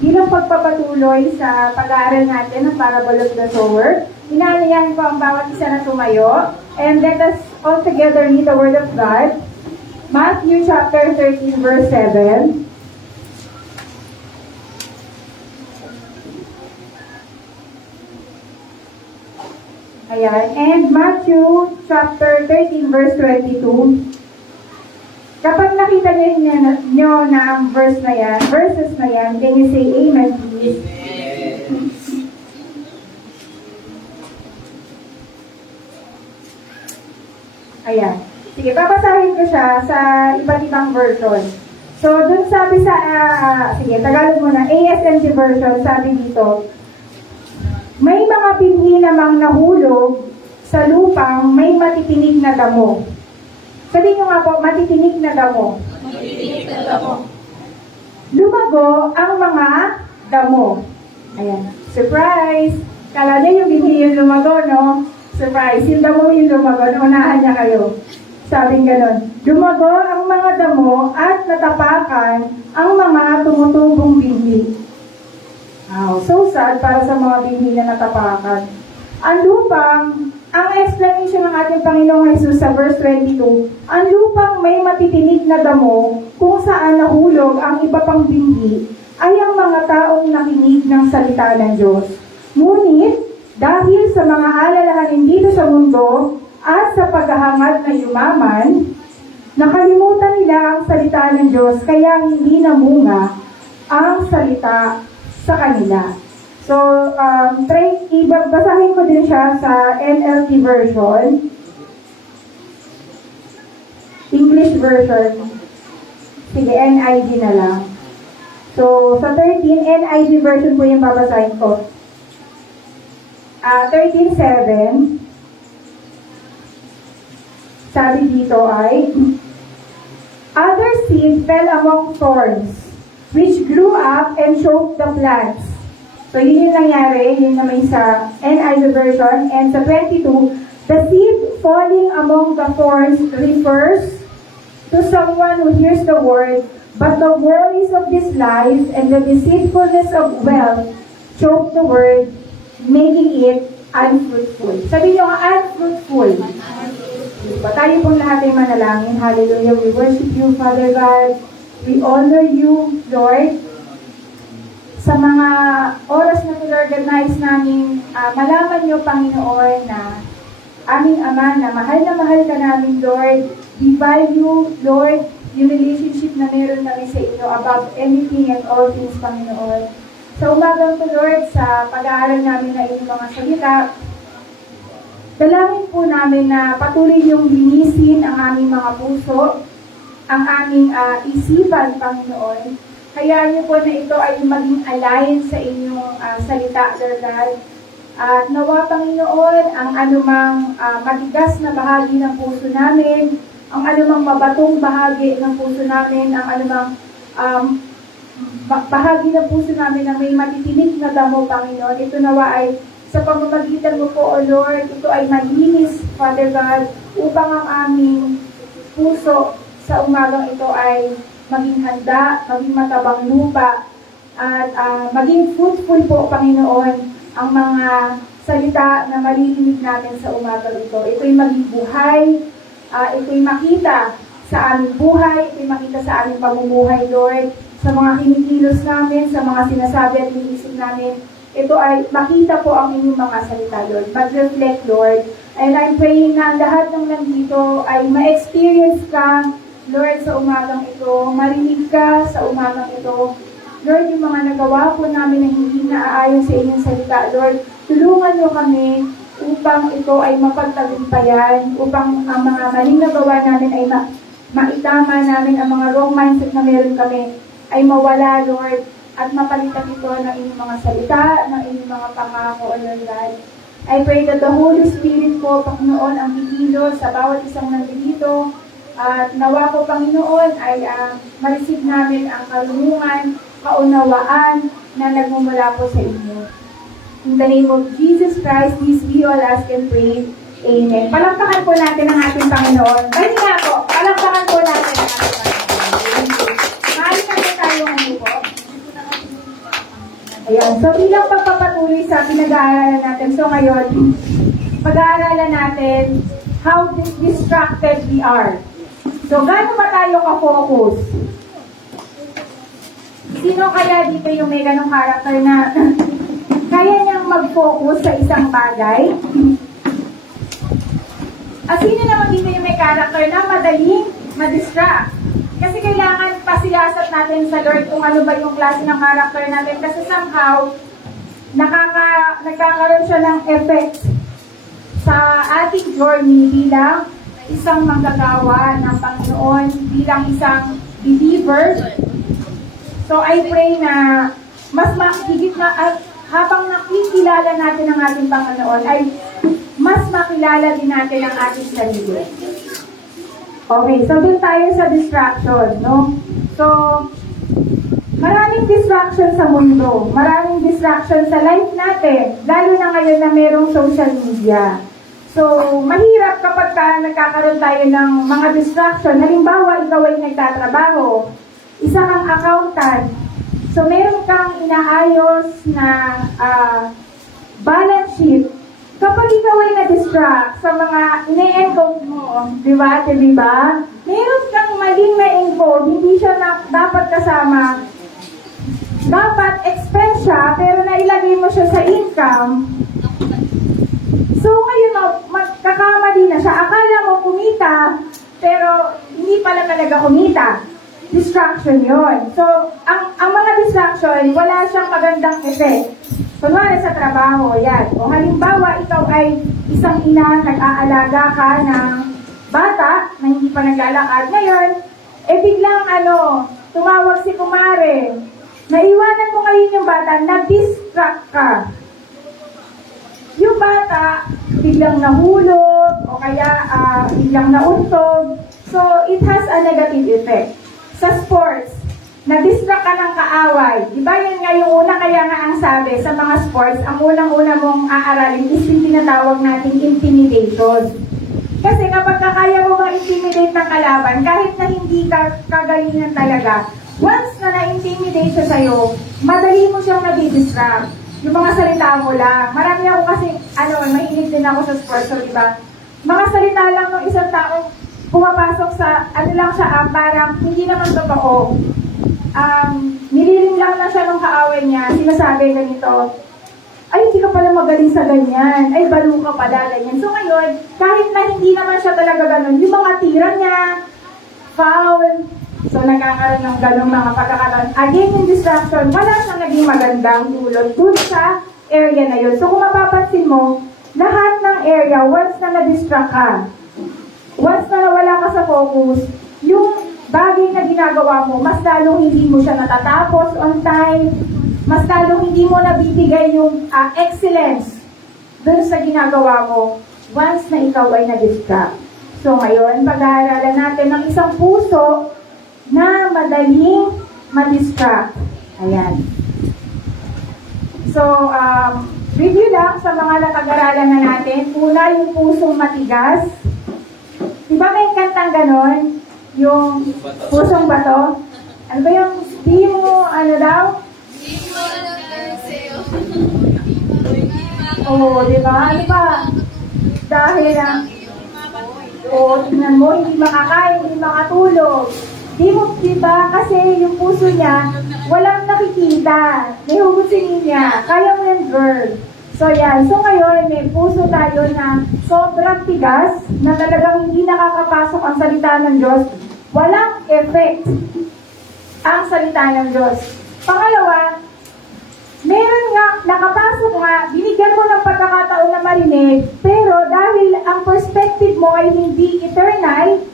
Bilang pagpapatuloy sa pag-aaral natin ng Parable of the Sower, inaalayan ko ang bawat isa na tumayo, and let us all together read the Word of God. Matthew chapter 13 verse 7. Ayan. And Matthew chapter 13 verse 22. Kapag nakita nyo na ang verses na yan, can you say amen, please? Amen. Ayan. Sige, papasahin ko siya sa iba't ibang version. So, dun sabi sa, sige, Tagalog muna, ASMG version, sabi dito, may mga binhi namang nahulog sa lupang may matitinig na damo. Sabihin nyo nga po, matitinig na damo. Matitinig na damo. Lumago ang mga damo. Ayan. Surprise! Kala niya yung binhi yung lumago, no? Surprise! Yung damo yung lumago. Naunahan niya kayo. Sabing ganon. Lumago ang mga damo at natapakan ang mga tumutubong binhi. Wow, so sad para sa mga binhi na natapakan. Ang lupang, ang explanation ng ating Panginoong Jesus sa verse 22, ang lupang may matitinig na damo kung saan nahulog ang iba pang binhi ay ang mga taong nakinig ng salita ng Diyos. Ngunit, dahil sa mga alalahanin dito sa mundo at sa paghahangad na yumaman, nakalimutan nila ang salita ng Diyos kaya hindi namunga ang salita sa kanila. So, basahin ko din siya sa NLT version. English version. Sige, NIV na lang. So, sa 13, NIV version po yung babasahin ko. 13:7. Sabi dito ay, other seed fell among thorns, which grew up and choked the plants. So, yun yung nangyari, yun naman sa NIV version. And sa 22, the seed falling among the thorns refers to someone who hears the word, but the worries of this life and the deceitfulness of wealth choke the word, making it unfruitful. Sabi nyo, unfruitful. Tayo pong lahat ay manalangin. Hallelujah. We worship you, Father God. We honor you, Lord. Sa mga oras na nil-organize namin, malaman niyo, Panginoon, na aming Ama, na mahal ka namin, Lord. We value, Lord, yung relationship na meron kami sa inyo above anything and all things, Panginoon. Sa umagang to, Lord, sa pag-aaral namin na inyong mga salita, dalangin po namin na patuloy niyong linisin ang aming mga puso, ang aming isipan, Panginoon. Kaya niyo po na ito ay maging align sa inyong salita, Lord God. At nawa, Panginoon, ang anumang matigas na bahagi ng puso namin, ang anumang mabatong bahagi ng puso namin, ang anumang bahagi ng puso namin na may matitinig na damo, Panginoon. Ito nawa ay sa pamamagitan mo po, O Lord, ito ay malinis, Father God, upang ang aming puso sa umagang ito ay maging handa, maging matabang lupa, at maging fruitful po, Panginoon, ang mga salita na maririnig natin sa umagang ito. Ito'y maging buhay, ito'y makita sa aming buhay, ito'y makita sa aming pamumuhay, Lord, sa mga kinikilos namin, sa mga sinasabi at iniisip namin. Ito ay makita po ang inyong mga salita, Lord. Mag-reflect, Lord. And I'm praying na ang lahat ng nandito ay ma-experience ka, Lord, sa umagang ito, marinig ka sa umagang ito. Lord, yung mga nagawa po namin na hindi naaayon sa inyong salita, Lord, tulungan nyo kami upang ito ay mapagtagumpayan, upang ang mga maling nagawa namin ay maitama namin, ang mga wrong mindset na meron kami ay mawala, Lord, at mapalitan ito ng inyong mga salita, ng inyong mga pangako, Lord God. I pray that the Holy Spirit po, Panginoon, ang kikilos sa bawat isang nandito. At nawa po, Panginoon, ay ma-receive namin ang karunungan, kaunawaan na nagmumula po sa inyo. In the name of Jesus Christ, this we all ask and pray. Amen. Palakpakan po natin ang ating Panginoon. Bali nga po, palakpakan po natin ang ating Panginoon. Maalis na po tayo ngayon po. Ayan. So, bilang pagpapatuloy sa pinag-aaralan natin, so ngayon, pag-aaralan natin how distracted we are. So, gaano ba tayo ka-focus? Sino kaya dito yung may ganong character na kaya niyang mag-focus sa isang bagay? Sino naman dito yung may character na madaling ma-distract? Kasi kailangan pasiyasat natin sa Lord kung ano ba yung klase ng character natin. Kasi somehow, nagkakaroon siya ng effect sa ating journey bilang isang manggagawa ng Panginoon, bilang isang believer. So I pray na mas higit na at habang nakikilala natin ang ating Panginoon, ay mas makilala din natin ang ating sarili. Okay, so dun tayo sa distraction, no? So, maraming distraction sa mundo, maraming distraction sa life natin, lalo na ngayon na merong social media. So, mahirap kapag nagkakaroon tayo ng mga distraction. Halimbawa, ikaw ay nagtatrabaho, isa kang accountant, so meron kang inaayos na balance sheet. Kapag ikaw ay na-distract sa mga ine-encode mo, di ba? Meron kang maling na-encode, hindi siya dapat kasama. Dapat expense siya, pero nailagay mo siya sa income. So ngayon, magkakamali na siya. Akala mo kumita, pero hindi pala talaga kumita. Distraction yon. So, ang mga distraction, wala siyang magandang effect. Kunwari sa trabaho, yan. O halimbawa, ikaw ay isang ina, nag-aalaga ka ng bata na hindi pa naglalakad. Ngayon, biglang tumawag si kumare. Naiwanan mo ngayon yung bata, na-distract ka. Yung bata, biglang nahulog, o kaya biglang nauntog. So, it has a negative effect. Sa sports, na-distract ka ng kaaway. Diba yan nga yung una, kaya nga ang sabi sa mga sports, ang unang-una mong aaralin is yung tinatawag nating intimidation. Kasi kapag kaya mo ma-intimidate ng kalaban, kahit na hindi ka kagalingan talaga, once na na-intimidate siya sa'yo, madali mo siyang nadidistract. Yung mga salita mo lang. Marami ako kasi, mahilig din ako sa sports, so diba? Mga salita lang ng isang tao, pumapasok sa, lang siya, parang hindi naman totoo. Nililing lang na siya nung kaaway niya, sinasabi ganito, ay, hindi ka pala magaling sa ganyan, ay, balo ka pala, ganyan. So ngayon, kahit na hindi naman siya talaga ganun, yung mga tira niya, foul, so nagkakaroon ng ganung mga pagkakaroon. Again, yung distraction, wala siyang naging magandang dulot dun sa area na yun. So kung mapapansin mo, lahat ng area, once na na-distract ka, once na nawala ka sa focus, yung bagay na ginagawa mo, mas lalong hindi mo siya natatapos on time, mas lalong hindi mo nabibigay yung excellence dun sa ginagawa mo once na ikaw ay na-distract. So ngayon, pag-aaralan natin ng isang puso na madaling ma-distract. Ayan. So, review lang sa mga nakag-aralan na natin. Una, yung pusong matigas. Diba may kantang ganon? Yung pusong bato? Ano ba yung, di mo, daw? Oo, diba? Ano ba? Dahil tingnan mo, hindi makakain, hindi makatulog. Diba? Kasi yung puso niya, walang nakikita. May hugutin niya. Kaya mo yan, girl. So, yan. So, ngayon, may puso tayo na sobrang tigas, na talagang hindi nakakapasok ang salita ng Diyos. Walang effect ang salita ng Diyos. Pangalawa, meron nga, nakapasok nga, binigyan mo ng pagkakataon na marinig, pero dahil ang perspective mo ay hindi eternal,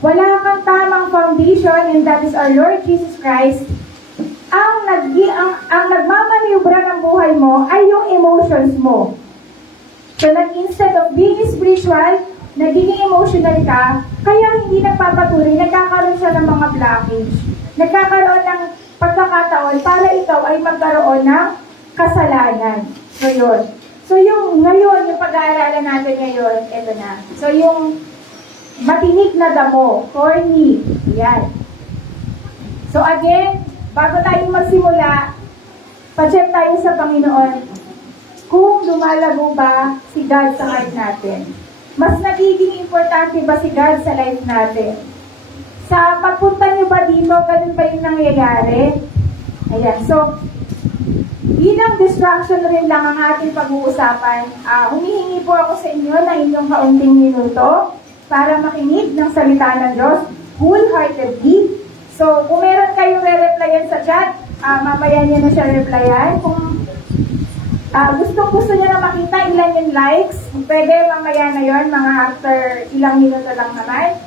wala kang tamang foundation, and that is our Lord Jesus Christ, ang nagmamaniubra ng buhay mo ay yung emotions mo. So, instead of being spiritual, nagiging emotional ka, kaya hindi nagpapatuloy, nagkakaroon siya ng mga blockage. Nagkakaroon ng pagkakataon para ikaw ay magkaroon ng kasalanan. So, yun. So, yung pag-aaralan natin ngayon, ito na. So, yung matinig na damo, corny. Yan. So again, bago tayo magsimula, Pa-check tayo sa Panginoon kung lumalago ba si God sa heart natin. Mas nagiging importante ba si God sa life natin? Sa pagpunta niyo ba dito, ganun ba yung nangyayari? Ayan, so, bilang distraction rin lang ang ating pag-uusapan, humihingi po ako sa inyo ng inyong kaunting minuto para makinig ng salita ng Diyos wholeheartedly. So, kung meron kayong re-replyan sa chat, mamaya niyo na siya replyan. Kung gusto niyo na makita ilan yung likes, pwede mamaya na yon, mga after ilang minuto lang naman.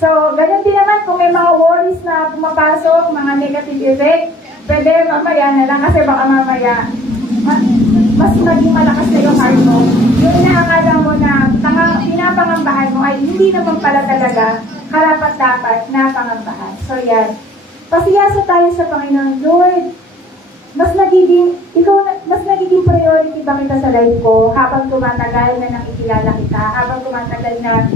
So, ganun din naman kung may mga worries na pumapasok, mga negative effect, pwede mamaya na lang kasi baka mamaya mas maging malakas na yung heart mo. Yung inaakala mo na pinapangambahan mo ay hindi naman pala talaga karapat-dapat na pangambahan. So, yan. Pasiyasa tayo sa Panginoon. Lord, mas nagiging priority ba kita sa life ko habang tumatagal na nakikilala kita, habang tumatagal na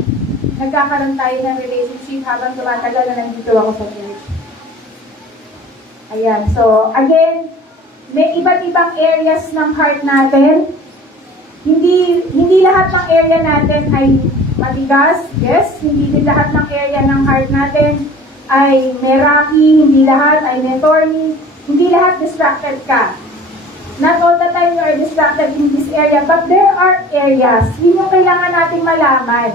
nagkakaroon tayo ng relationship, habang tumatagal na nandito ako sa church. Ayan. So, again, may iba't ibang areas ng heart natin. Hindi lahat ng area natin ay matigas. Yes, hindi din lahat ng area ng heart natin ay meraki, hindi lahat ay thorny, hindi lahat distracted ka. Not all the time you are distracted in this area, but there are areas. Yun yung kailangan nating malaman.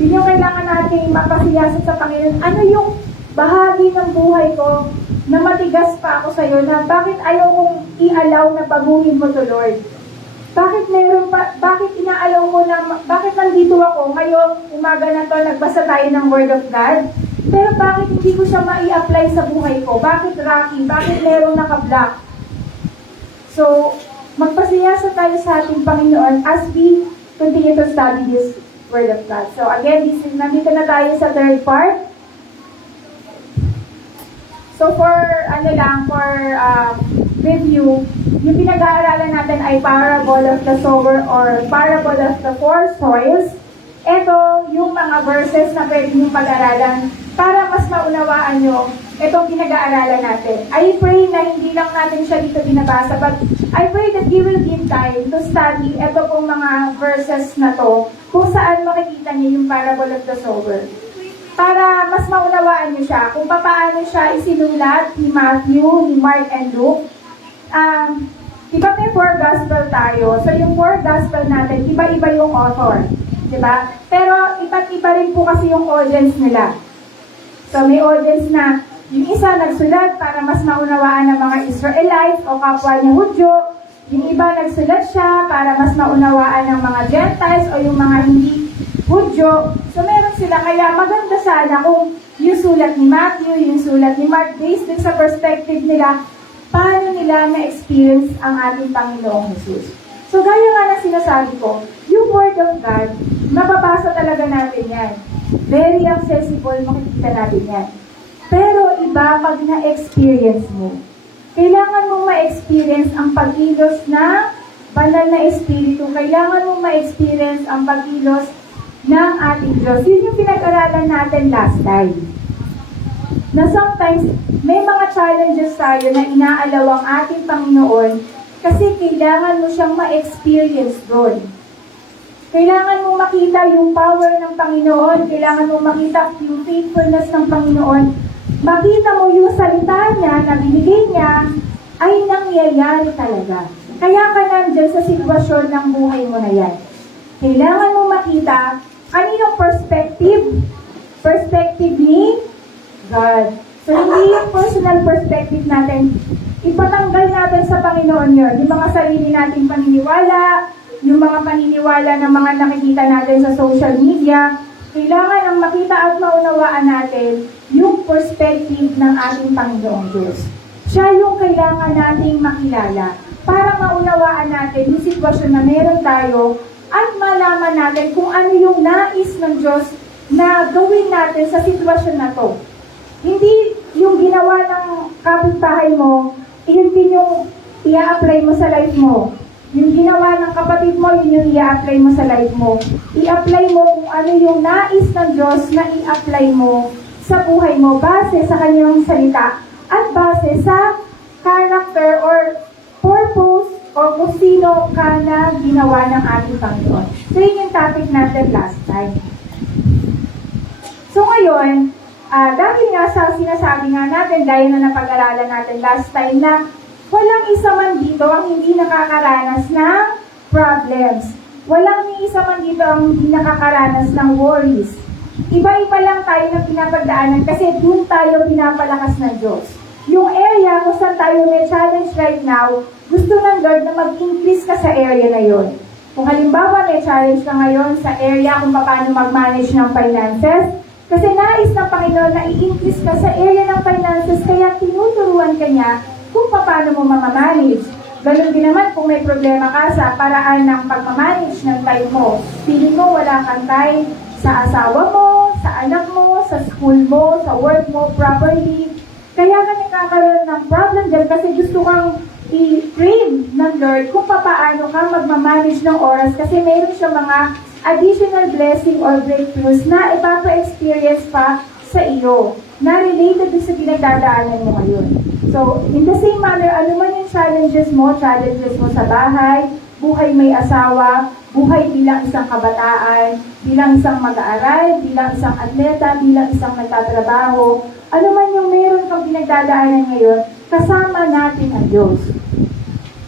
Yun yung kailangan nating mapasiyasat sa Panginoon. Ano yung bahagi ng buhay ko na matigas pa ako sa'yo, na bakit ayaw kong i-allow na baguhin mo to, Lord? Bakit inaalaw mo na, bakit nandito ako ngayong umaga na to, nagbasa tayo ng Word of God, pero bakit hindi ko siya mai-apply sa buhay ko? Bakit rocky? Bakit merong naka-block? So, magpasiyasa tayo sa ating Panginoon as we continue to study this Word of God. So, again, nandito na tayo sa third part. So, for review, yung pinag-aaralan natin ay parable of the sower or parable of the four soils. Ito yung mga verses na pwede nyo pag-aralan para mas maunawaan nyo itong pinag-aaralan natin. I pray na hindi lang natin siya dito binabasa, but I pray that you will give time to study ito pong mga verses na to, kung saan makikita niyo yung parable of the sower. Para mas maunawaan niyo siya, kung paano siya isinulat ni Matthew, ni Mark, and Luke. Diba may 4 gospel tayo? So yung 4 gospel natin, iba-iba yung author. Diba? Pero iba't iba rin po kasi yung audience nila. So may audience na yung isa nagsulat para mas maunawaan ng mga Israelites o kapwa niya Hudyo. Yung iba nagsulat siya para mas maunawaan ng mga Gentiles o yung mga hindi Hudyo. So meron sila. Kaya maganda sana kung yung sulat ni Matthew, yung sulat ni Mark, based din sa perspective nila, paano nila na-experience ang ating Panginoong Jesus. So gaya nga na sinasabi ko, yung Word of God, mababasa talaga natin yan. Very accessible, makikita natin yan. Pero iba pag na-experience mo. Kailangan mong ma-experience ang pag-ilos ng banal na espiritu. Kailangan mong ma-experience ang pag-ilos ng ating Diyos. Yun yung pinag-aralan natin last time. Na sometimes, may mga challenges tayo na inaalaw ang ating Panginoon kasi kailangan mo siyang ma-experience doon. Kailangan mo makita yung power ng Panginoon. Kailangan mo makita yung faithfulness ng Panginoon. Makita mo yung salita niya na binigay niya ay nangyayari talaga. Kaya ka nandyan sa sitwasyon ng buhay mo na yan. Kailangan mo makita kaninong perspective? Perspective ni God. So, hindi yung personal perspective natin. Ipatanggal natin sa Panginoon yun. Yung mga sarili nating paniniwala, yung mga paniniwala ng mga nakikita natin sa social media, kailangan ang makita at maunawaan natin yung perspective ng ating Panginoong Diyos. Siya yung kailangan nating makilala para maunawaan natin yung sitwasyon na meron tayo at malaman natin kung ano yung nais ng Diyos na gawin natin sa sitwasyon na to. Hindi yung ginawa ng kapitbahay mo, yun din yung i-apply mo sa life mo. Yung ginawa ng kapatid mo, yun yung i-apply mo sa life mo. I-apply mo kung ano yung nais ng Diyos na i-apply mo sa buhay mo base sa kanyang salita at base sa character or kung sino ka na ginawa ng ating Panginoon. So, yun yung topic natin last time. So, ngayon, dahil nga sa sinasabi nga natin, gaya na napag-aralan natin last time, na walang isa man dito ang hindi nakakaranas ng problems. Walang isa man dito ang hindi nakakaranas ng worries. Iba-iba lang tayo ng pinapagdaanan kasi doon tayo pinapalakas ng Diyos. Yung area kung saan tayo may challenge right now, gusto ng Lord na mag-increase ka sa area na yon. Kung halimbawa may challenge ka ngayon sa area kung paano mag-manage ng finances, kasi nais ng Panginoon na i-increase ka sa area ng finances, kaya tinuturuan ka niya kung paano mo mamamanage. Ganun din naman kung may problema ka sa paraan ng pagmamanage ng time mo. Feeling mo wala kang time sa asawa mo, sa anak mo, sa school mo, sa work mo properly. Kaya ka nagkakaroon ng problem dyan kasi gusto kang i-train ng Lord kung paano ka magmamanage ng oras kasi mayroon siya mga additional blessing or breakthroughs na ipapa-experience pa sa iyo na related sa pinagdadaanan mo ngayon. So, in the same manner, ano man yung challenges mo sa bahay, buhay may asawa, buhay bilang isang kabataan, bilang isang mag-aaral, bilang isang atleta, bilang isang nagtatrabaho, ano man yung meron kang pinagdadaanan ngayon, kasama natin ang Diyos.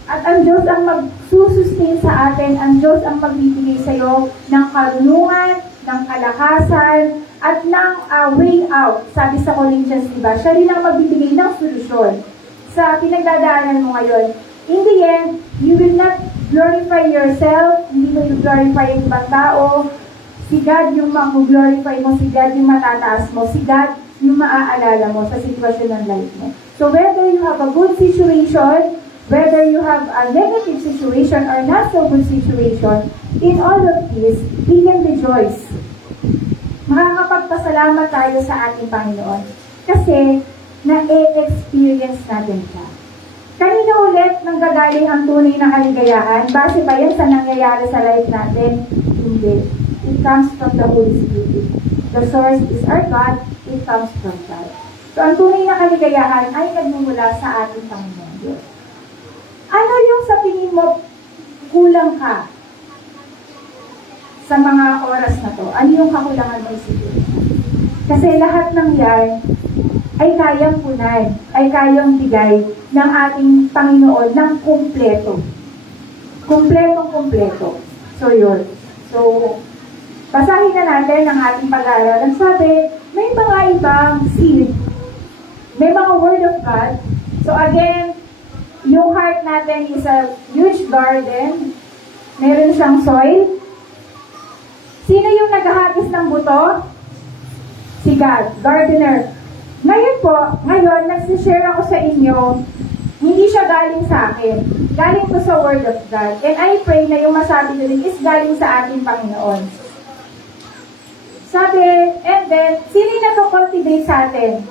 At ang Diyos ang magsusustain sa atin, ang Diyos ang magbibigay sa iyo ng karunungan, ng kalakasan, at ng way out. Sabi sa Corinthians, diba? Siya rin ang magbibigay ng solusyon sa pinagdadaanan mo ngayon. In the end, you will not glorify yourself, hindi mo glorify yung ibang tao. Si God yung mag-glorify mo, si God yung matataas mo, si God yung maaalala mo sa sitwasyon ng life mo. So whether you have a good situation, whether you have a negative situation or not so good situation, in all of this, we can rejoice. Makakapagpasalamat tayo sa ating Panginoon kasi na-experience natin siya. Kanina ulit nang gagaling ang tunay na kaligayahan, base ba yan sa nangyayari sa life natin? Hindi. It comes from the Holy Spirit. The source is our God, it comes from God. So ang tunay na kaligayahan ay nagmumula sa ating Panginoon Diyos. Ano yung sa tingin mo kulang ka sa mga oras na to? Ano yung kakulangan mo isipin? Kasi lahat ng yan ay kayang punan, ay kayang bigay ng ating Panginoon ng kumpleto. Kumpletong-kumpleto. So yun. So, basahin na natin ang ating pag-aaral. Ang sabi, may mga ibang seed. May mga word of God. So again, yung heart natin is a huge garden. Meron siyang soil. Sino yung naghahagis ng buto? Si God, gardener. Ngayon, nagsishare ako sa inyo, hindi siya galing sa akin. Galing ko sa Word of God. And I pray na yung masabi ko rin is galing sa ating Panginoon. Sabi, and then, sino yung nag-cultivate sa atin?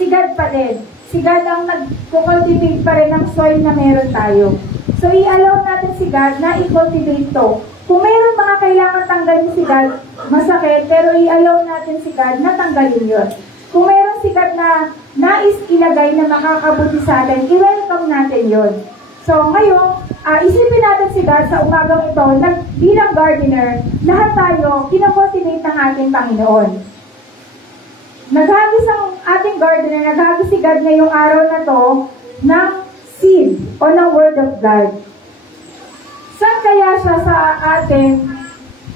Si God pa din. Si God ang nag-cultivate pa rin ng soil na meron tayo. So, i-allow natin si God na i-cultivate to. Kung mayroon mga kailangan tanggalin si God, masakit, pero i-allow natin si God na tanggalin yun. Kung mayroon si God na nais ilagay na makakabuti sa atin, i-welcome natin yun. So, ngayon, isipin natin si God sa umagang ito, bilang gardener, lahat tayo, kinakultivate ng ating Panginoon. Naghagis ang ating gardener, naghagis si God ngayong araw na to ng seed o ng Word of God. Saan kaya siya sa ating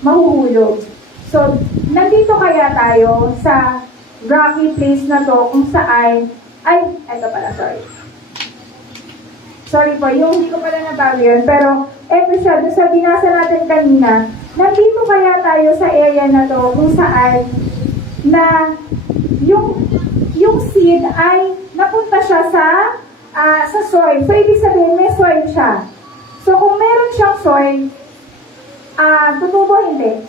mahuhulog? So, nandito kaya tayo sa rocky place na to kung saan, ito pala, sorry. Sorry po, yung hindi ko pala nabago yun, pero eto siya, doon sa binasa natin kanina, nandito kaya tayo sa area na to kung saan na yung seed ay napunta siya sa soil. So, ibig sabihin, may soil siya. So, kung meron siyang soil, tutubo hindi.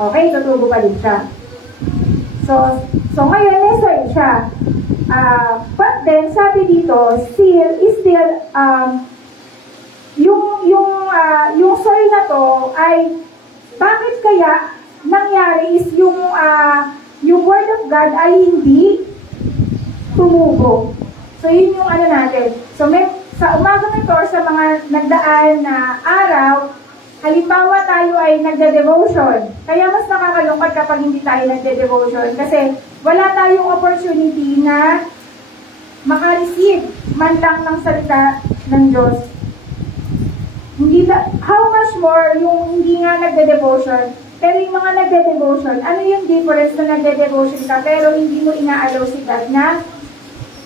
Okay, tutubo pa din siya. So ngayon, may soil siya. But then, sabi dito, still, yung soil na to ay, bakit kaya nangyari is yung Word of God ay hindi tumubo. So, yun yung natin. So, sa umagang ito, sa mga nagdaan na araw, halimbawa tayo ay nagde-devotion. Kaya mas nakakalungkot kapag hindi tayo nagde-devotion kasi wala tayong opportunity na maka-receive man lang ng salita ng Diyos. How much more yung hindi nga nagde-devotion, pero yung mga nagde-devotion, ano yung difference na nagde-devotion ka pero hindi mo ina-allow si God na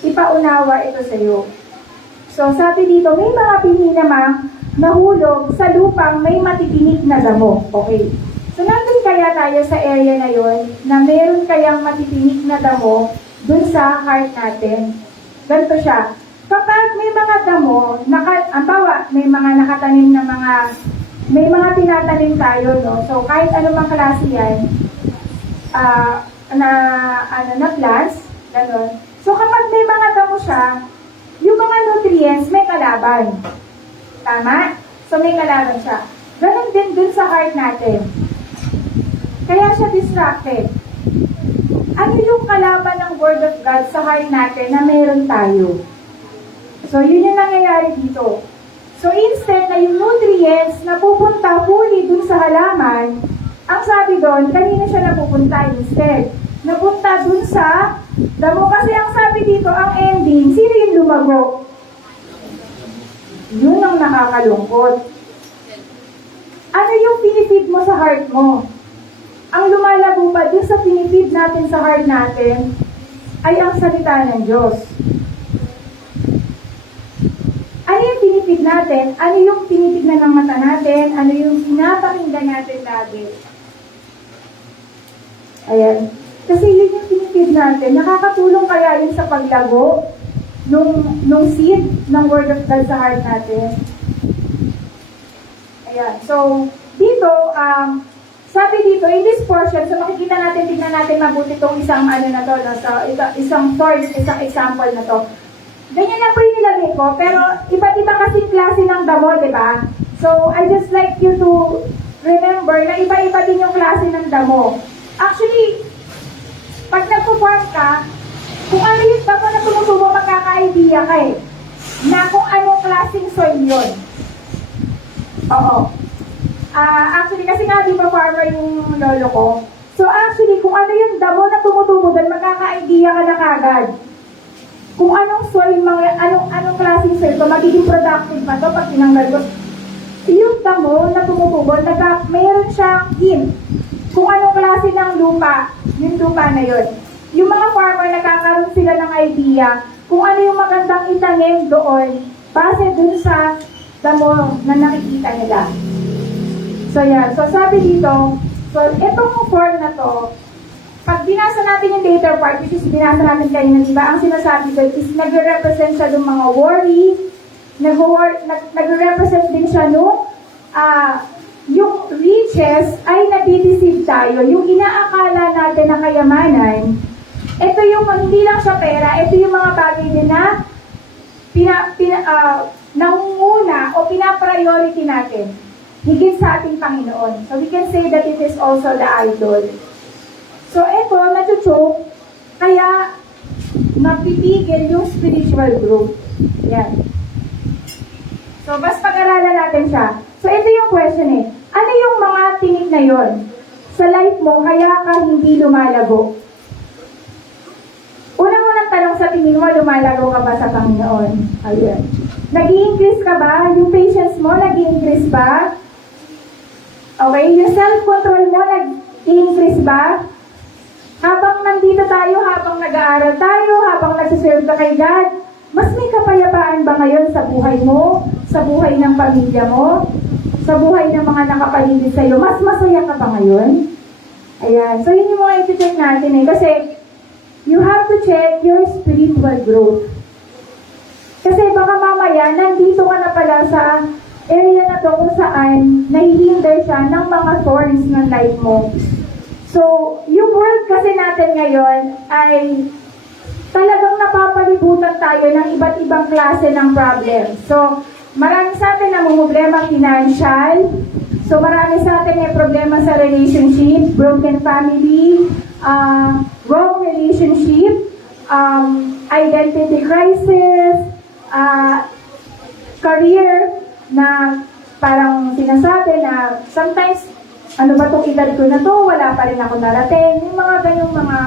ipaunawa ito sa iyo. So sabi dito, may mga pininamang nahulog sa lupang may matitinik na damo. Okay. So nandun kaya tayo sa area na yon na meron kayang matitinik na damo dun sa heart natin. Ganito siya. Kapag may mga damo, may mga nakatanim na may mga tinatanim tayo, no? So kahit anumang klase yan, na plants, gano'n. So kapag may mga damo siya, yung mga nutrients may kalaban. Tama? So may kalaban siya. Ganon din dun sa heart natin. Kaya siya distracted. Ano yung kalaban ng Word of God sa heart natin na meron tayo? So yun yung nangyayari dito. So instead na yung nutrients na pupunta fully dun sa halaman, ang sabi doon, kanina siya napupunta instead. Napunta dun sa damo. Kasi ang sabi dito, ang ending, sino yung lumago? Yun ang nakakalungkot. Ano yung pinifeed mo sa heart mo? Ang lumalago pa dun sa pinifeed natin sa heart natin ay ang salita ng Diyos. Ano yung pinifeed natin? Ano yung tinitignan ng mata natin? Ano yung pinapakinggan natin lagi? Ayan. Kasi yun yung pinifeed natin. Nakakatulong kaya yun sa paglago nung seed ng Word of God sa heart natin. Ayan. So, dito, sabi dito, in this portion, so makikita natin, tignan natin mabuti itong isang ano na to, no? So, isang example na to. Ganyan lang po yung nilagay ko, pero iba't iba kasing klase ng damo, di ba? So, I just like you to remember na iba-iba din yung klase ng damo. Actually, pag nagpo-farm ka, kung ano yung damo na tumutubo, magkaka-idea ka eh, na kung anong klaseng soil yun. Oo. Actually, kasi nga di ba farmer yung lolo ko. So, actually, kung ano yung damo na tumutubo doon, magkaka-idea ka na kagad. Kung anong soil, anong klaseng soil ko, magiging productive ba to pag tinanggal ko. Yung damo na tumutubo, mayroon siyang hint. Kung anong klase ng lupa, yung lupa na yun. Yung mga farmer, nagkakaroon sila ng idea kung ano yung magandang itanim doon base dun sa damo na nakikita nila. So, yan. So, sabi dito, so, itong form na to, pag binasa natin yung later part, which is binasa natin kanina, diba? Ang sinasabi doon is nagre-represent siya ng mga worry, nagre-represent din siya nung yung riches ay nadideceive tayo. Yung inaakala natin na kayamanan, ito yung hindi lang siya pera, ito yung mga bagay din na nangunguna o pina-priority natin higit sa ating Panginoon. So we can say that it is also the idol. So ito, natu-choke, kaya napipigil yung spiritual growth. Yan. So, mas pag-aralan natin siya. So, ito yung question eh. Ano yung mga tinik na yon sa life mo kaya ka hindi lumalago? Unang-unang tanong sa tingin mo, lumalago ka ba sa Panginoon? Ayun. Nag-i-increase ka ba? Yung patience mo, nag-i-increase ba? Okay, yung self-control mo, nag-i-increase ba? Habang nandito tayo, habang nag-aaral tayo, habang nagsiserve ka kay God, mas may kapayapaan ba ngayon sa buhay mo, sa buhay ng pamilya mo, sa buhay ng mga nakapaligid sa iyo? Mas masaya ka ba ngayon? Ayan. So, yun yung mga iti-check natin eh. Kasi, you have to check your spiritual growth. Kasi baka mamaya, nandito ka na pala sa area na to kung saan nahihinder siya ng mga thorns ng life mo. So, yung world kasi natin ngayon ay talagang napapalibutan tayo ng iba't ibang klase ng problem. So, marami sa atin ang problema financial. So, marami sa atin may problema sa relationship, broken family, wrong relationship, identity crisis, career na parang sinasabi na sometimes, ano ba itong edad ko na to, wala pa rin ako narating, yung mga ganyong mga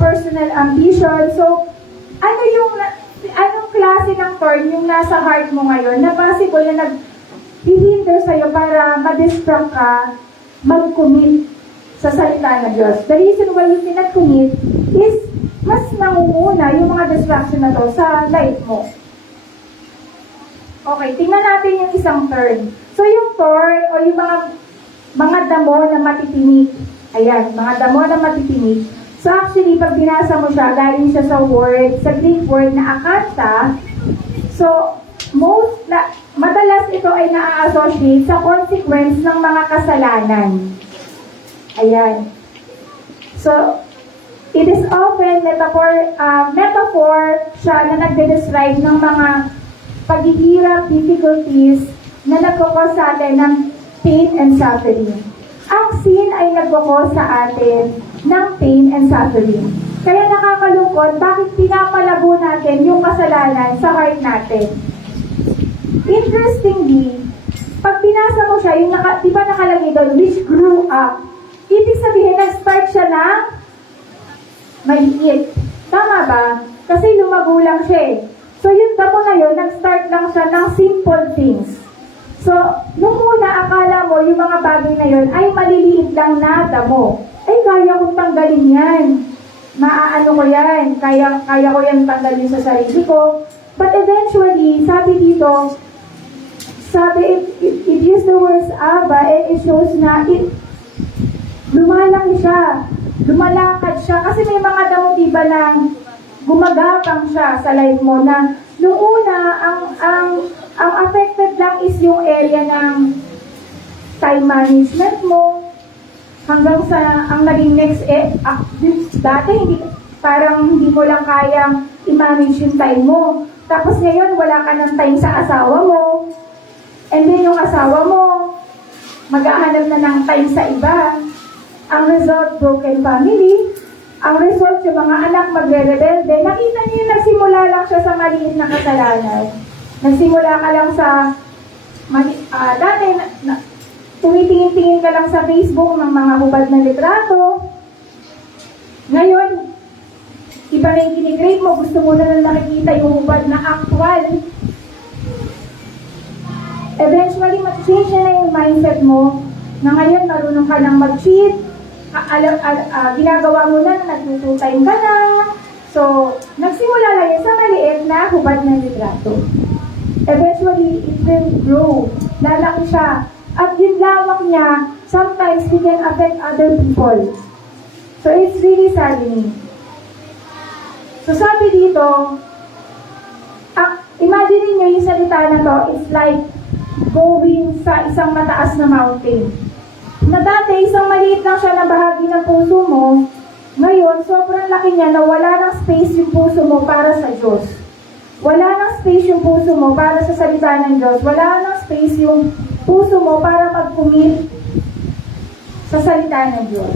personal ambition. So, anong klase ng thorn yung nasa heart mo ngayon na possible na nag-hihinder sa'yo para ma-distract ka, mag-commit sa salita ng Diyos. The reason why you cannot commit is mas nangunguna yung mga distraction na to sa life mo. Okay, tingnan natin yung isang thorn. So, yung thorn o yung mga damo na matitinik. Ayan, mga damo na matitinik. So actually, pag binasa mo siya, galing siya sa word, sa Greek word na akanta. So, madalas ito ay na-associate sa consequence ng mga kasalanan. Ayan. So, it is often metaphor siya na nagde-describe ng mga paghihirap, difficulties na nagkakos sa atin ng pain and suffering. Ang sin ay nagkakos sa atin ng pain and suffering. Kaya nakakalungkot, bakit pinapalabo natin yung kasalanan sa heart natin? Interestingly, pag binasa mo siya, yung di ba nakalagay doon, which grew up, ibig sabihin, nag-start siya ng maliit. Tama ba? Kasi lumago lang siya eh. So yung damo na yun, nag-start lang siya ng simple things. So, nung una, akala mo yung mga bagay na yun ay maliliit lang na damo. Ay, kaya kong tanggalin yan. Maaano ko yan. Kaya ko yan tanggalin sa sarili ko. But eventually, sabi dito, it used the words Abba, and it shows na lumalaki siya. Lumalakad siya. Kasi may mga damo, diba, lang gumagapang siya sa life mo na nung una, ang affected lang is yung area ng time management mo hanggang sa ang naging next dati parang hindi mo lang kayang i-manage yung time mo. Tapos ngayon wala ka ng time sa asawa mo. And then yung asawa mo maghahanap na ng time sa iba. Ang result, broken family. Ang result, yung mga anak magre-rebelde. Nakita niyo yung nagsimula lang siya sa maliit na kasalanan. Nagsimula ka lang sa dati, tumitingin-tingin ka lang sa Facebook ng mga hubad na litrato. Ngayon, iba na yung kinikrave mo, gusto mo na nakikita yung hubad na actual. Eventually, mag-change na yung mindset mo na ngayon marunong ka nang mag-cheat, ginagawa mo na, nag-2-time ka na. So, nagsimula lang yun sa maliit na hubad na litrato. Eventually, it will grow. Lalaki siya. At yung lawak niya, sometimes it can affect other people. So, it's really saddening. So, sabi dito, imagine niyo yung salita na to, it's like going sa isang mataas na mountain. Na dati, isang maliit lang siya na bahagi ng puso mo, ngayon, sobrang laki niya na wala ng space yung puso mo para sa Diyos. Wala ng space yung puso mo para sa salita ng Diyos. Wala ng space yung puso mo para mag-commit sa salita ng Diyos.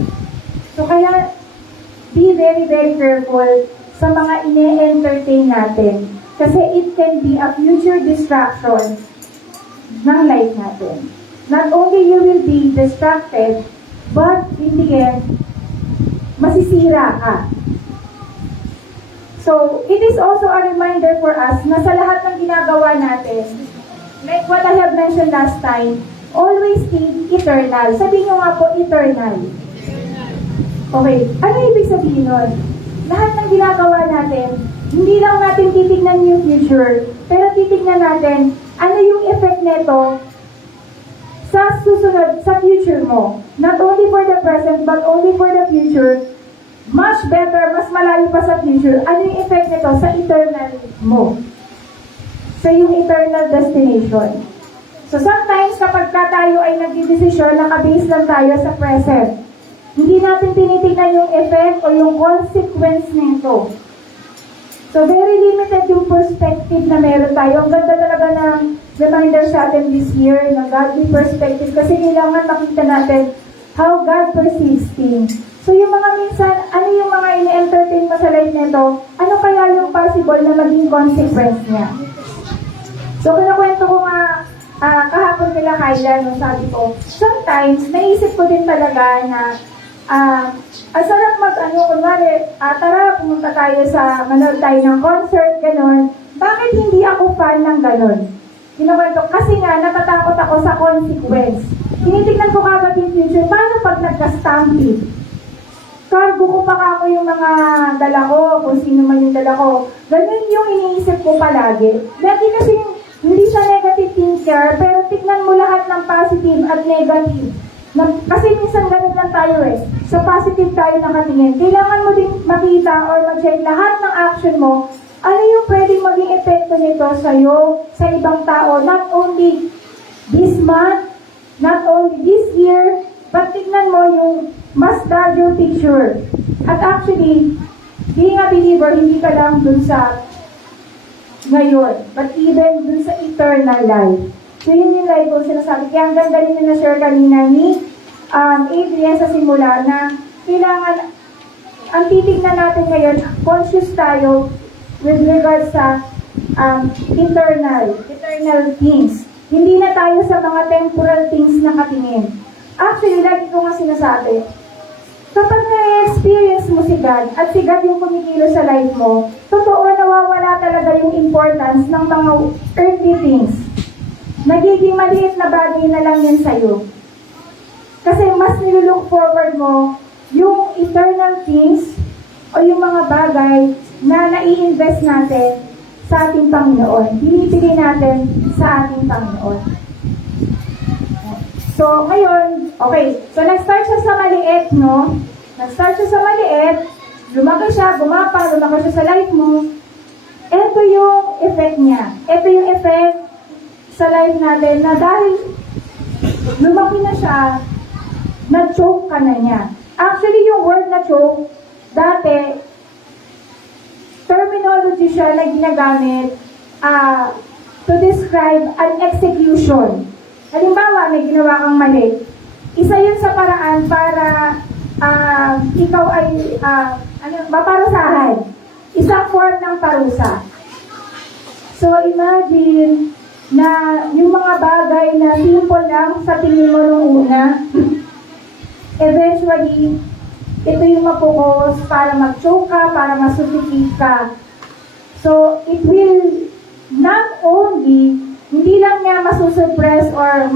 So kaya, be very, very careful sa mga ine-entertain natin. Kasi it can be a future distraction ng life natin. Not only you will be distracted, but in the end, masisira ka. So, it is also a reminder for us na sa lahat ng ginagawa natin, like what I have mentioned last time, always think eternal. Sabihin nyo nga po, eternal. Okay, ano ibig sabihin nun? Lahat ng ginagawa natin, hindi lang natin titignan yung future, pero titignan natin ano yung effect nito sa susunod, sa future mo. Not only for the present, but only for the future. Much better, mas malayo pa sa future. Ano yung effect nito sa eternal mo? Sa yung eternal destination. So sometimes, kapag tayo ay nagdidesisyon, nakabase lang tayo sa present. Hindi natin tinitignan yung effect o yung consequence nito. So very limited yung perspective na meron tayo. Ang ganda talaga ng reminder sa atin this year, ng godly perspective. Kasi kailangan makita natin how God perceives things. So yung mga minsan, ano yung mga ini-entertain mo sa life nito, ano kaya yung possible na maging consequence niya? So, kinakwento ko nga, kahapon kila Kyla, no, sabi ko, sometimes, naisip ko din talaga na, ang sarap kunwari, tara, pumunta tayo manood tayo ng concert, gano'n. Bakit hindi ako fan ng gano'n? Kinukwento, kasi nga, natatakot ako sa consequence. Tinitignan ko kagad yung future, paano pag nagka-stampede? Cargo ko pa ako yung mga dala ko, kung sino man yung dala ko. Ganun yung iniisip ko palagi. Lagi kasi hindi siya negative thinker, pero tignan mo lahat ng positive at negative. Kasi minsan ganun lang tayo sa positive tayo nakatingin. Kailangan mo din makita or mag-check lahat ng action mo. Ano yung pwedeng maging epekto nito sa'yo, sa ibang tao, not only this month, not only this year, but tignan mo yung mas larger picture. At actually, being a believer, hindi ka lang dun sa ngayon, but even dun sa eternal life. So yun yung life ko sinasabi. Kaya ang ganda rin na na-share kanina ni Adrian sa simula na kailangan, ang titignan natin ngayon, conscious tayo with regards sa eternal things. Hindi na tayo sa mga temporal things na katingin. Actually, lagi ko nga sinasabi, kapag na-experience mo si God at si God yung kumikilo sa life mo, totoo nawawala talaga yung importance ng mga earthly things. Nagiging maliit na bagay na lang yan sa'yo. Kasi mas nilook forward mo yung eternal things o yung mga bagay na nai-invest natin sa ating Panginoon. Binibigay natin sa ating Panginoon. So, ngayon, okay. So, nag-start siya sa maliit, no? Nag-start siya sa maliit, lumaki siya, lumaki siya sa life mo. Ito yung effect niya. Ito yung effect sa life natin na dahil lumaki na siya, na-choke ka na niya. Actually, yung word na choke, dati, terminology siya na ginagamit to describe an execution. Halimbawa, may ginawa kang mali. Isa yun sa paraan para ikaw ay maparusahan. Isang form ng parusa. So, imagine na yung mga bagay na simple lang sa tingin mo nung una, eventually, ito yung mapukos para mag-choke ka, para masuffocate ka. So, it will not only, hindi lang niya masusuppress or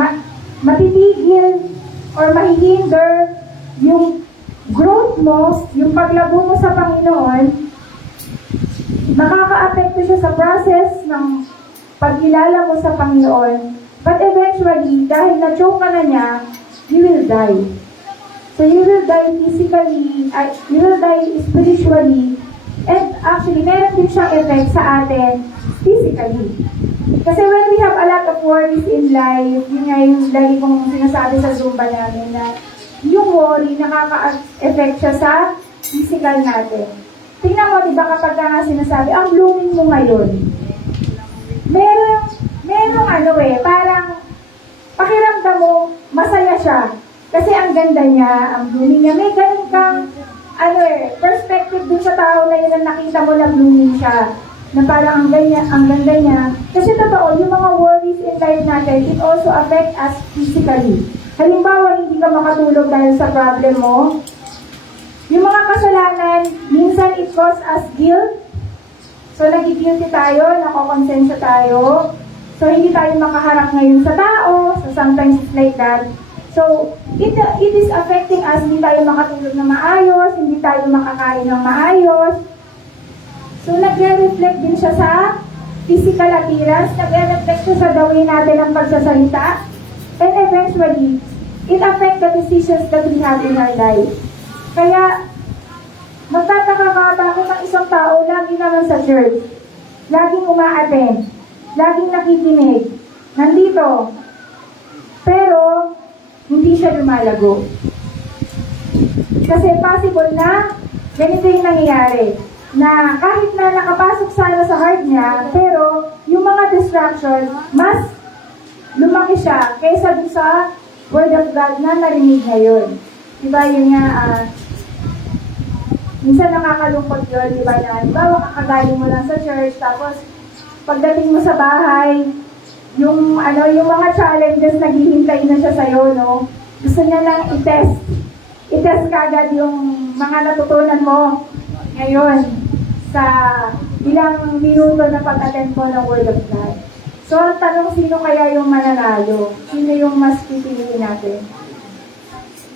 matitigil or mahihinder yung growth mo, yung paglago mo sa Panginoon, makaka-apekto siya sa process ng pagkilala mo sa Panginoon. But eventually, dahil na-choke ka na niya, you will die. So you will die physically, you will die spiritually, and actually, meron din siyang effect sa atin physically. Kasi when we have a lot of worries in life, yun nga yung lagi kong sinasabi sa Zumba namin na yung worry nakaka-effect siya sa physical natin. Tingnan mo, di ba kapag nga sinasabi, ang blooming mo ngayon, merong parang pakiramdam mo, masaya siya. Kasi ang ganda niya, ang blooming niya, may ganun kang, perspective dun sa tao na yun na nakita mo na blooming siya. Na parang ang ganda niya. Kasi totoo, yung mga worries in life natin, it also affect us physically. Halimbawa, hindi ka makatulog dahil sa problem mo. Yung mga kasalanan, minsan it causes us guilt. So, nag-guilty tayo, nakokonsensya tayo. So, hindi tayo makaharap ngayon sa tao. So, sometimes it's like that. So, it is affecting us. Hindi tayo makatulog na maayos, hindi tayo makakain ng maayos. So, nagre-reflect din siya sa physical appearance, nagre-reflect siya sa the way natin ng pagsasalita, and eventually, it affects the decisions that we have in our life. Kaya, magtataka ka bakit ang isang tao lagi naman sa church, laging uma-attend, laging nakikinig, nandito, pero, hindi siya lumalago. Kasi possible na ganito yung nangyayari. Na kahit na nakapasok sana sa heart niya, pero yung mga distraction, mas lumaki siya kaysa dun sa Word of God na narinig ngayon. Diba yun nga, minsan nakakalungkot yun, diba na, halimbawa kakagaling mo lang sa church, tapos pagdating mo sa bahay, yung mga challenges, naghihintay na siya sa'yo, no? Gusto niya lang i-test. I-test kagad yung mga natutunan mo ngayon sa ilang minuto na pag-attend mo ng Word of God. So, ang tanong, sino kaya yung mananalo? Sino yung mas pipiliin natin?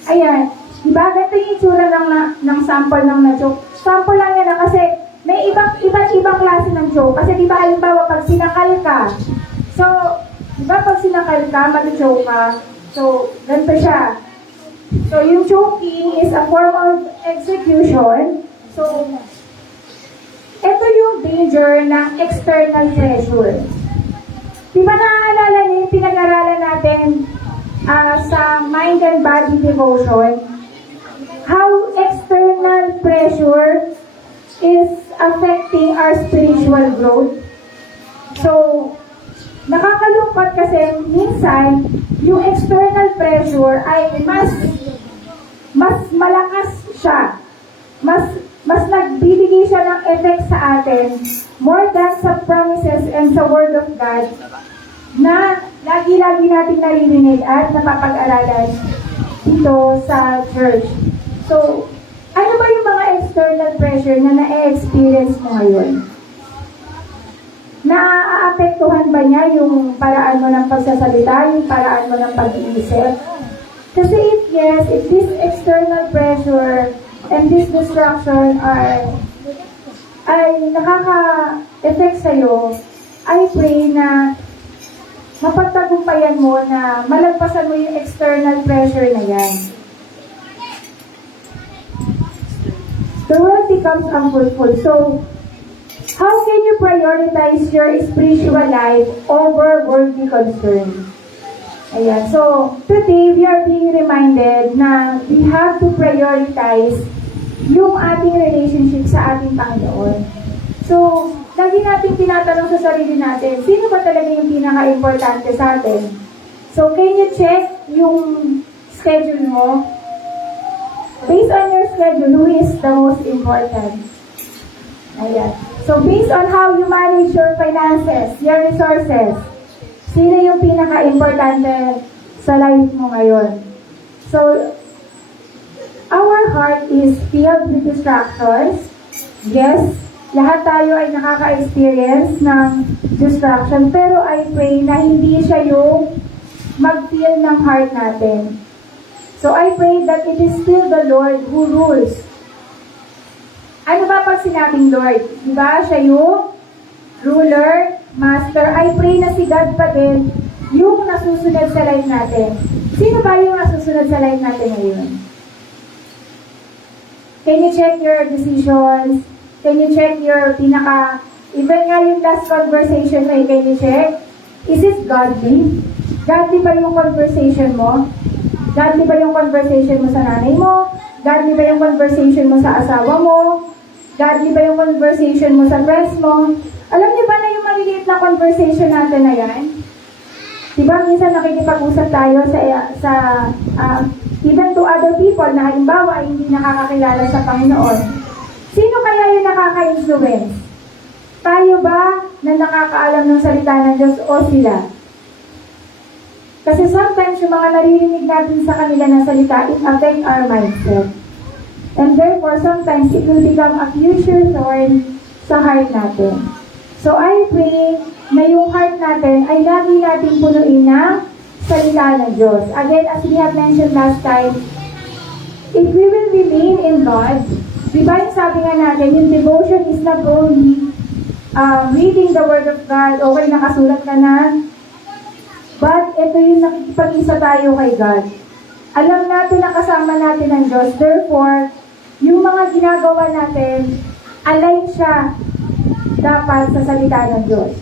Ayan. Diba, ganito yung itsura ng sample ng na-joke. Sample lang yan kasi may iba't ibang klase ng joke. Kasi diba, halimbawa, pag sinakal ka, so, diba, pag sinakal ka, mag-joke ka, so, ganito siya. So, yung choking is a form of execution. So, ito yung danger ng external pressure. Diba, naaalala niyo yung pinag-aralan natin sa mind and body devotion? How external pressure is affecting our spiritual growth. So, nakakalungkot kasi minsan, yung external pressure ay mas malakas siya. Mas nagbibigay siya ng effect sa atin more than sa promises and sa Word of God na lagi-lagi natin naririnig at napapag-aralan dito sa church. So, ano ba yung mga external pressure na na-experience mo ngayon? Naaapektuhan ba niya yung paraan mo ng pagsasalita, yung paraan mo ng pag-iisip? Kasi if yes, if this external pressure and this distraction ay nakaka-effect sa'yo, I pray na mapagtagumpayan mo na malagpasan mo yung external pressure na yan. The world becomes unfruitful. So, how can you prioritize your spiritual life over worldly concerns? Ayan. So, today, we are being reminded na we have to prioritize yung ating relationship sa ating Panginoon. So, lagi natin tinatanong sa sarili natin, sino ba talaga yung pinaka-importante sa atin? So, can you check yung schedule mo? Based on your schedule, who is the most important? Ayan. So, based on how you manage your finances, your resources, sino yung pinaka-importante sa life mo ngayon? So, our heart is filled with distractions. Yes, lahat tayo ay nakaka-experience ng distraction, pero I pray na hindi siya yung mag-fill ng heart natin. So I pray that it is still the Lord who rules. Ano ba pag sinabing Lord? Diba? Siya yung ruler, master. I pray na si God pa din yung nasusunod sa life natin. Sino ba yung nasusunod sa life natin ngayon? Can you check your decisions? Can you check your even nga yung last conversation mo, can you check? Is it godly? Godly ba yung conversation mo? Godly ba yung conversation mo sa nanay mo? Godly ba yung conversation mo sa asawa mo? Godly ba yung conversation mo sa friends mo? Alam niyo ba na yung maliliit na conversation natin na yan? Diba minsan nakikipag-usap tayo sa even to other people na halimbawa ay hindi nakakakilala sa Panginoon. Sino kaya yung nakaka-influence? Tayo ba na nakakaalam ng salita ng Diyos o sila? Kasi sometimes yung mga naririnig natin sa kanila na salita, it affects our mindset. And therefore, sometimes it will become a future thorn sa heart natin. So I pray na yung heart natin ay lagi natin punuin ng salita ng Diyos. Again, as we have mentioned last time, if we will remain in God, diba yung sabi nga natin, yung devotion is not only reading the Word of God, okay, nakasulat ka na, but ito yung nakikipag-isa tayo kay God. Alam natin na kasama natin ang Diyos. Therefore, yung mga ginagawa natin, align siya dapat sa salita ng Diyos.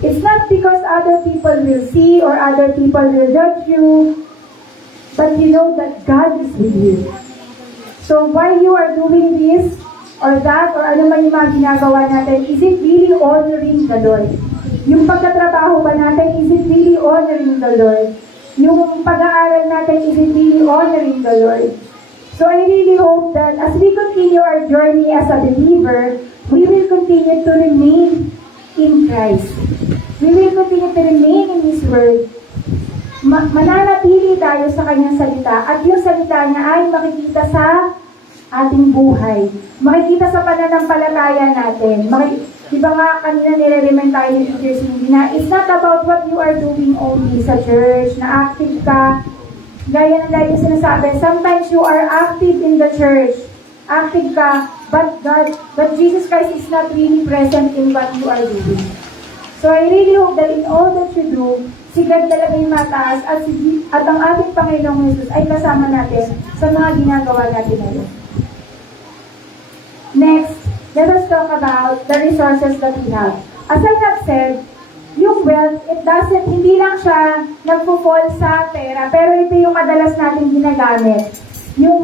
It's not because other people will see or other people will judge you, but you know that God is with you. So while you are doing this or that or ano man yung mga ginagawa natin, is it really honoring the Lord? Yung pagtatrabaho ba natin, is it really honoring the Lord? Yung pag-aaral natin, is it really honoring the Lord? So I really hope that as we continue our journey as a believer, we will continue to remain in Christ. we will continue to remain in His Word, mananatili tayo sa Kanyang salita, at yung salita niya ay makikita sa ating buhay. Makikita sa pananampalataya natin. Di ba nga kanina nire-remind tayo ni Teacher Cindy na it's not about what you are doing only sa church, na active ka. Gaya ng lagi sinasabi, sometimes you are active in the church. Active ka, but Jesus Christ is not really present in what you are doing. So I really hope that in all that you do, si God talaga yung mataas at ang ating Panginoong Jesus ay kasama natin sa mga ginagawa natin ngayon. Next, let us talk about the resources that we have. As I have said, yung wealth, hindi lang siya nagpo-fall sa pera, pero ito yung madalas natin ginagamit. Yung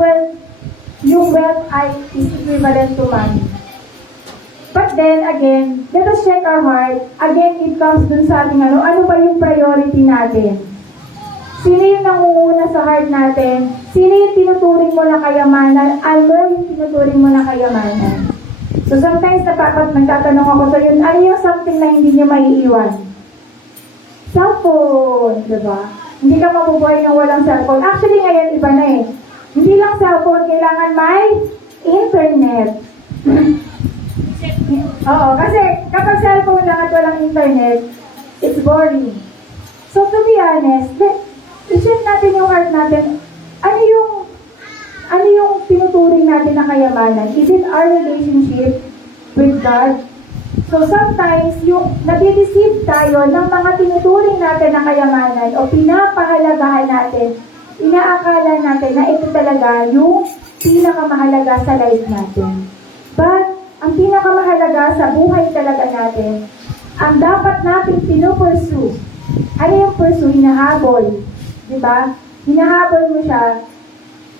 wealth is equivalent to money. But then, again, let us check our heart. Again, it comes dun sa ating ano ba yung priority natin? Sino yung nangunguna sa heart natin? Sino yung tinuturing mo na kayamanan? Ano yung tinuturing mo na kayamanan? So sometimes nagtatanong ako sa yun, ano yung something na hindi nyo maiiwan? Cellphone, diba? Hindi ka mabubuhay ng walang cellphone. Actually, ngayon iba na eh. Hindi lang cellphone, kailangan may internet. Oo, kasi kapag cellphone lang at walang internet, it's boring. So to be honest, i-check natin yung heart natin. Ano yung tinuturing natin na kayamanan? Is it our relationship with God? So sometimes, yung nadi-deceive tayo ng mga tinuturing natin na kayamanan o pinapahalagahan natin, inaakala natin na ito talaga yung pinakamahalaga sa life natin. But, ang pinakamahalaga sa buhay talaga natin, ang dapat natin pinupursue. Ano yung pursue? Hinahabol. Diba? Hinahabol mo siya,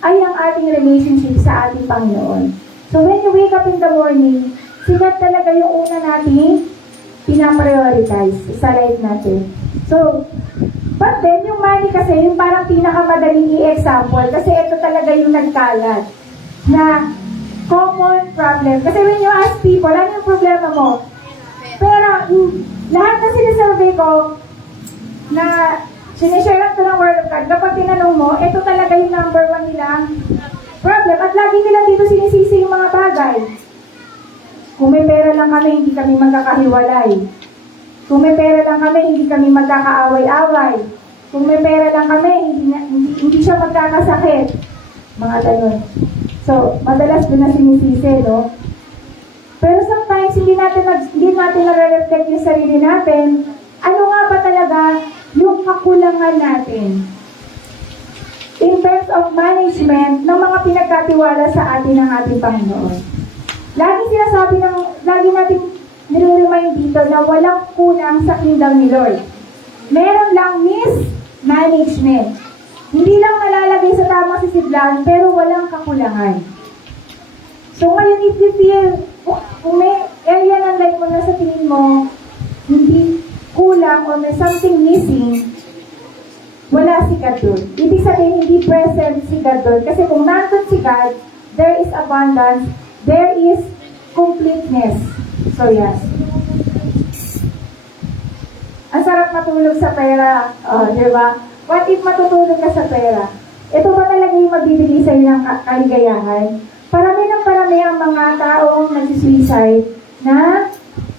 ay ang ating relationship sa ating Panginoon. So when you wake up in the morning, sigat talaga yung una nating pinaprioritize sa life natin. So, but then yung money kasi, yung parang pinakamadaling i-example, kasi ito talaga yung nagkalat na common problem. Kasi when you ask people, ano yung problema mo? Pero, lahat na sinasurvey ko, na sinishare ko ng Word of God, kapag tinanong mo, ito talaga yung number 1 nilang problem. At lagi nila dito sinisisi yung mga bagay. Kung may pera lang kami, hindi kami magkakahiwalay. Kung may pera lang kami, hindi kami magkakaaway-away. Kung may pera lang kami, hindi siya magkakasakit. Mga ganun. So, madalas doon na sinisisi, no? Pero sometimes, hindi natin nare-reflect yung sarili natin. Ano nga ba talaga yung kakulangan natin in terms of management ng mga pinagkatiwala sa atin ng ating Panginoon? Lagi natin nire-remind dito na walang kulang sa kingdom ni Lord. Meron lang mismanagement. Hindi lang nalalagay sa tamang sisidlan, pero walang kakulangan. So ngayon, if you feel, kung may area ng life mo na sa tingin mo, hindi kulang or may something missing, wala si God doon. Ibig sabihin, hindi present si God doon. Kasi kung nandun si God, there is abundance, there is completeness. So yes. Ang sarap matulog sa pera. Di ba? What if matutulog ka sa pera? Ito ba talaga yung magbibigay sa iyo ng kaligayahan? Parami ang mga taong nagsisuicide na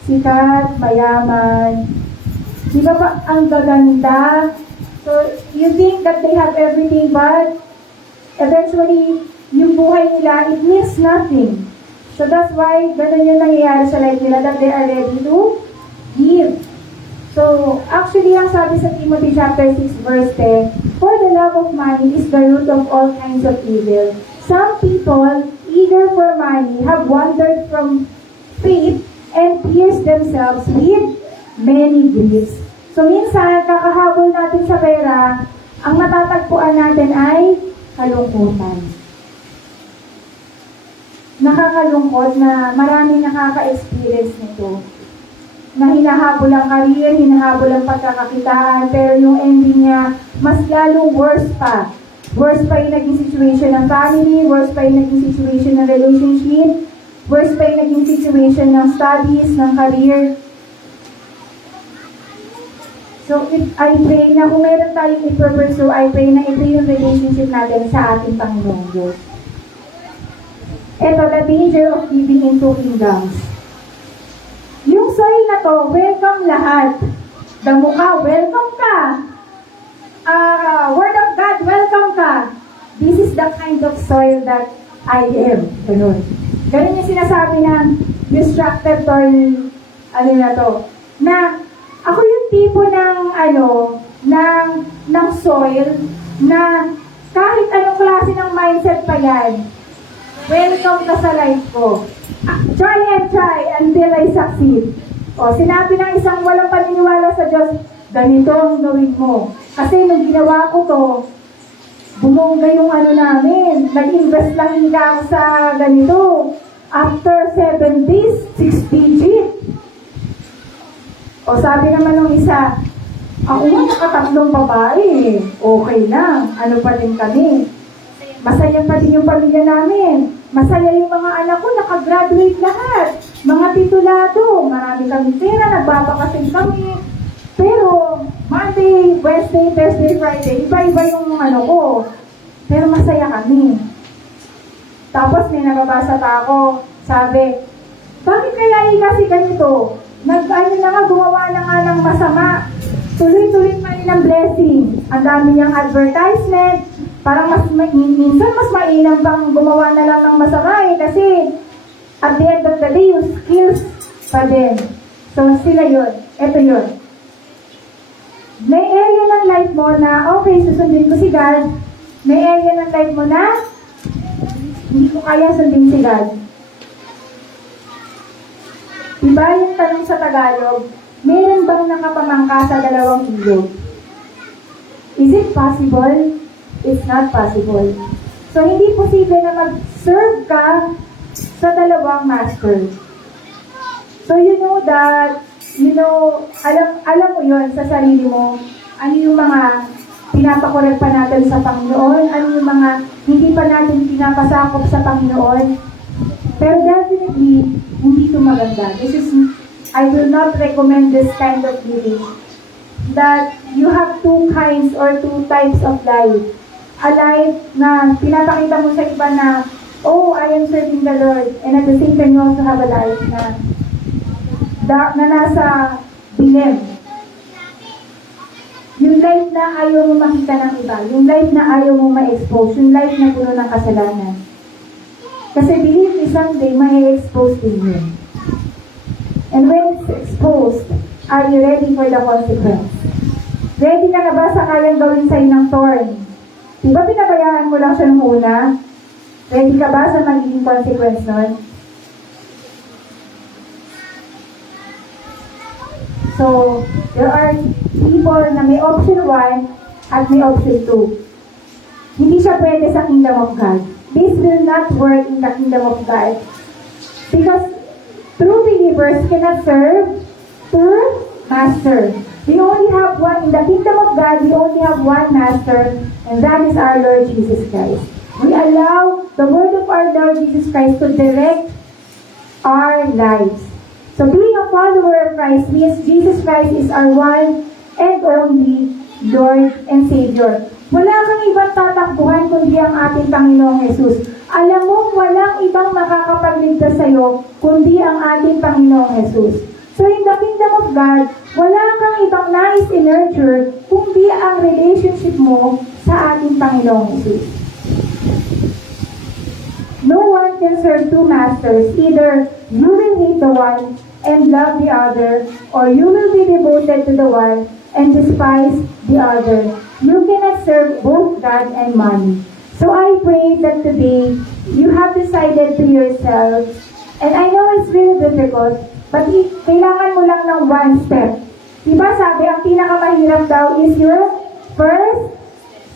sikat, mayaman. Di ba ba ang gaganda? So, you think that they have everything, but eventually, yung buhay nila, it means nothing. So that's why, ganun yung nangyayari sa life nila, that they are ready to give. So, actually, ang sabi sa Timothy chapter 6, verse 10, for the love of money is the root of all kinds of evil. Some people, eager for money, have wandered from faith and pierced themselves with many griefs. So, minsan, kakahabol natin sa pera, ang natatagpuan natin ay kalungkutan. Nakakalungkot na maraming nakaka-experience nito. Na hinahabol ang career, hinahabol ang pagkakakitaan, pero yung ending niya, mas lalong worse pa. Worse pa yung naging situation ng family, worse pa yung naging situation ng relationship, worse pa yung naging situation ng studies, ng career. So, if I pray na kung meron tayong i-pursue, I pray na ito yung relationship natin sa ating Panginoong Diyos. Ito, the danger of living in two kingdoms. Yung soil na to, welcome lahat. Damo ka, welcome ka. Word of God, welcome ka. This is the kind of soil that I am. Ganun. Ganun yung sinasabi ng distracted soil, na ako yung tipo ng, ng soil, na kahit anong klase ng mindset pa yan, welcome ka sa life ko. Try and try until I succeed. O, sinabi ng isang walang paniniwala sa Diyos, ganito ang gawin mo. Kasi nung ginawa ko to, bumongga yung namin. Nag-invest lang hindi ako sa ganito. After 7 days, 6 digit. O, sabi naman ng isa, ako nga nakatatlong babae. Okay lang. Ano pa din kami? Masaya pa din yung pamilya namin. Masaya yung mga anak ko, nakagraduate lahat. Mga titulado, marami kami pera, nagbabakasin kami. Pero, Monday, Wednesday, Thursday, Friday, iba-iba yung ko. Pero masaya kami. Tapos may nababasa pa ako, sabi, bakit kaya kasi ganito? Gumawa na nga ng masama. Tuloy-tuloy pa rin ang blessing. Ang dami niyang advertisement. Parang minsan mas mainam pang gumawa na lang ng masama kasi at the end of the day, yung skills pa din. So, sila yun. Ito yun. May area ng life mo na, okay, susundin ko si God. May area ng life mo na, hindi ko kaya sundin si God. Diba yung tanong sa Tagalog, meron bang nakapamangka sa dalawang ilog? Is it possible? It's not possible. So, hindi posible na mag-serve ka sa dalawang master. So, you know that, alam mo yun sa sarili mo, ano yung mga pinapakorek pa natin sa Panginoon, ano yung mga hindi pa natin pinapasakop sa Panginoon. Pero definitely, hindi ito maganda. I will not recommend this kind of living. That you have two kinds or two types of life. A life na pinapakita mo sa iba na, oh, I am serving the Lord. And at the same time, you also have a life na nasa dilim. Yung life na ayaw mo makita ng iba. Yung life na ayaw mo ma-expose. Yung life na puno ng kasalanan. Kasi believe me, someday, ma-expose din yun. And when it's exposed, are you ready for the consequence? Ready ka na ba sa kayang gawin sa'yo ng thorn? Diba pinabayaan mo lang siya nung una? Ready ka ba sa magiging consequence nun? So, there are people na may option 1 at may option 2. Hindi siya pwede sa kingdom of God. This will not work in the kingdom of God. Because true believers cannot serve two masters. We only have one in the kingdom of God. We only have one master, and that is our Lord Jesus Christ. We allow the word of our Lord Jesus Christ to direct our lives. So being a follower of Christ means Jesus Christ is our one and only Lord and Savior. Wala kang ibang tatakbuhan kundi ang ating Panginoong Jesus. Alam mo, walang ibang makakapagligtas sa iyo kundi ang ating Panginoong Jesus. So in the kingdom of God, wala kang ibang nais i-nurture kundi ang relationship mo sa ating Panginoong Jesus. No one can serve two masters. Either you will hate the one and love the other, or you will be devoted to the one and despise the other. You cannot serve both God and money. So I pray that today you have decided to yourself, and I know it's really difficult, but kailangan mo lang ng one step. Diba sabi, ang pinakamahirap daw is your first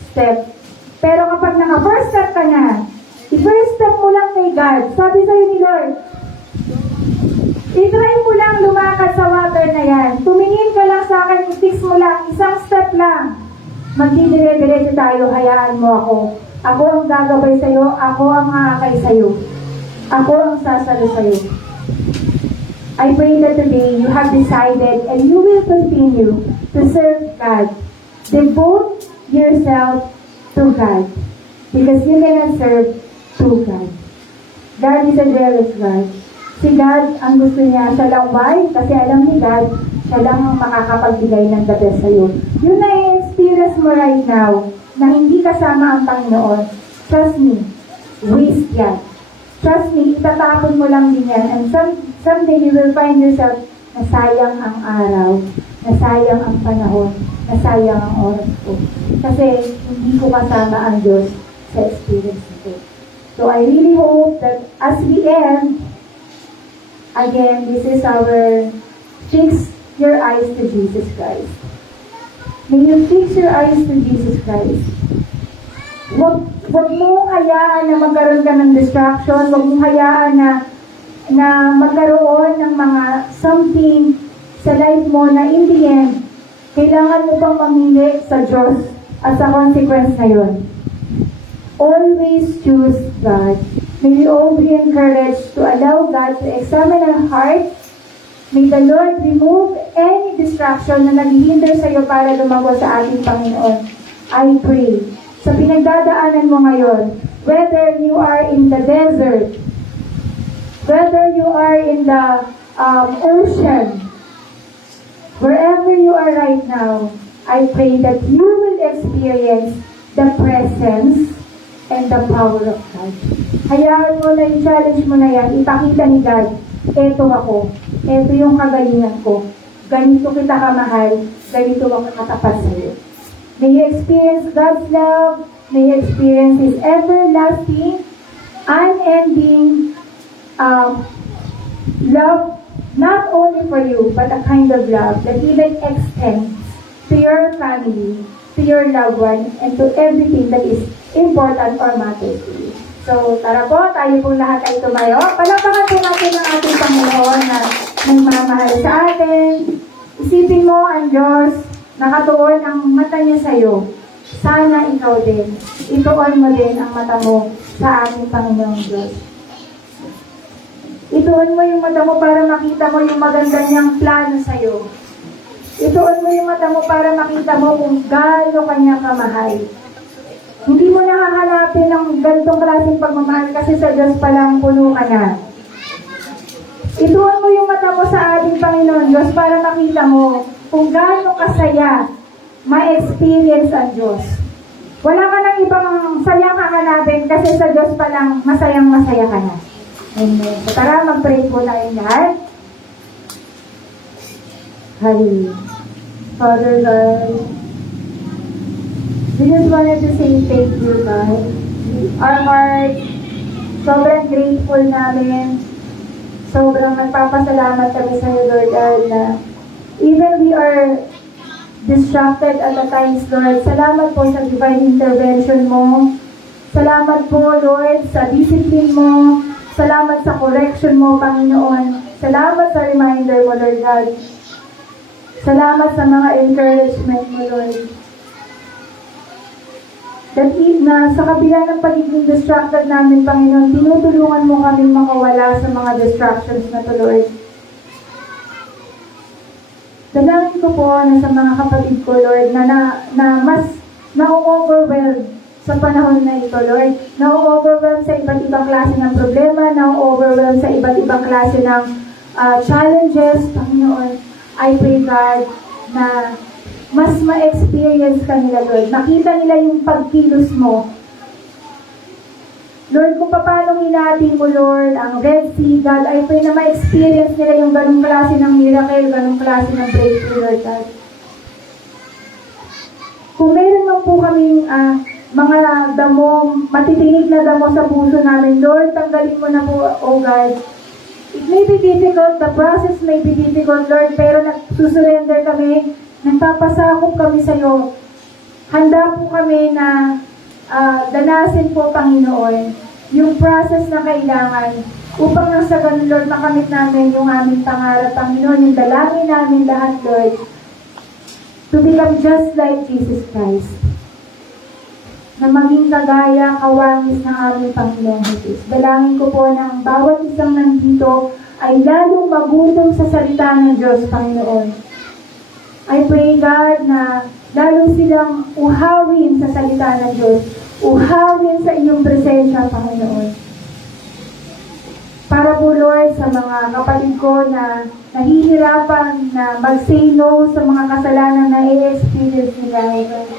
step. Pero kapag naka-first step ka na, i-first step mo lang kay God. Sabi sa'yo ni Lord, i-try mo lang lumakad sa water na yan. Tumingin ka lang sa akin, i-fix mo lang, isang step lang. Magdidire-diretso tayo, hayaan mo ako. Ako ang gagabay sa'yo, ako ang aakay sa'yo. Ako ang sasalo sa'yo. I pray that today you have decided and you will continue to serve God. Devote yourself to God because you cannot serve two God. God is a jealous God. Si God, ang gusto niya, siya lang why? Kasi alam ni God, siya lang ang makakapagbigay ng the best sa'yo. Yun na i-experience mo right now na hindi kasama ang Panginoon. Trust me, waste yan. Trust me, itatapon mo lang din yan. And someday you will find yourself na sayang ang araw, na sayang ang panahon, na sayang ang oras ko. Kasi hindi ko kasama ang Diyos sa experience nito. So I really hope that as we end, again, this is our fix your eyes to Jesus Christ. May you fix your eyes to Jesus Christ. Huwag mo hayaan na magkaroon ka ng distraction. Huwag mo hayaan na magkaroon ng mga something sa life mo na in the end, kailangan mo pang mamili sa Diyos at sa consequence na yun. Always choose God. May we all be encouraged to allow God to examine our heart. May the Lord remove any distraction na naghihinder sa iyo para lumago sa ating Panginoon. I pray. Sa pinagdadaanan mo ngayon, whether you are in the desert, whether you are in the ocean, wherever you are right now, I pray that you will experience the presence and the power of God. Hayaan mo na yung challenge mo na yan, ipakita ni God, eto ako, eto yung kagalingan ko, ganito kita kamahal, ganito ako katapat sa iyo. May you experience God's love, may you experience His everlasting, unending love, not only for you, but a kind of love that even extends to your family, to your loved one, and to everything that is important or matters to you. So, tara po, tayo po lahat ay tumayo. Palakpakan po natin ang ating Panginoon na nagmamahal sa atin. Isipin mo ang Diyos, nakatuon ang mata niya sa iyo. Sana ikaw din. Ituon mo din ang mata mo sa ating Panginoong Diyos. Ituon mo yung mata mo para makita mo yung maganda niyang plano sa iyo. Ituon mo yung mata mo para makita mo kung gaano kanya kamahal. Hindi mo nakahanapin ng ganitong klaseng pagmamahal kasi sa Diyos palang puno ka na. Ituon mo yung mata mo sa ating Panginoon Diyos para makita mo kung gaano kasaya ma-experience ang Diyos. Wala ka ng ibang sayang hahanapin kasi sa Diyos palang masayang masaya ka na. Amen. So tara, mag-pray po tayo lahat. Hallelujah. Father God, we just wanted to say thank you, God. Our heart, sobrang grateful namin. Sobrang nagpapasalamat kami sa iyo, Lord God, na even we are distracted at the times, Lord. Salamat po sa divine intervention mo. Salamat po, Lord, sa discipline mo. Salamat sa correction mo, Panginoon. Salamat sa reminder mo, Lord God. Salamat sa mga encouragement mo, Lord. That na sa kabila ng pagiging distracted namin, Panginoon, tinutulungan mo kami makawala sa mga distractions na to, Lord. Dalangin ko po na sa mga kapatid ko, Lord, na mas na-overwhelmed sa panahon na ito, Lord. Na-overwhelmed sa iba't ibang klase ng problema, na-overwhelmed sa iba't ibang klase ng challenges, Panginoon. I pray, God, na mas ma-experience ka nila, Lord. Makita nila yung pagkilos mo. Lord, kung paano hinati mo, Lord, ang Red Sea, God, I pray na ma-experience nila yung ganung klase ng miracle, ganung klase ng breakthrough, Lord God. Kung meron man po kaming mga damo, matitinig na damo sa puso namin, Lord, tanggalin mo na po, oh God. It may be difficult, the process may be difficult, Lord, pero nagsusurrender kami, nagpapasakop kami sa iyo. Handa po kami na danasin po, Panginoon, yung process na kailangan upang nang sa ganun, Lord, makamit namin yung aming pangarap, Panginoon, yung dalangin namin lahat, Lord, to become just like Jesus Christ. Na maging kagaya, kawangis ng aming Panginoong Jesus. Dalangin ko po ng bawat isang nandito ay lalong magutom sa salita ng Diyos, Panginoon. I pray, God, na lalong silang uhawin sa salita ng Diyos, uhawin sa iyong presensya, Panginoon. Para po, Lord, sa mga kapatid ko na nahihirapan na mag-say no sa mga kasalanan na i-experience nila, Lord.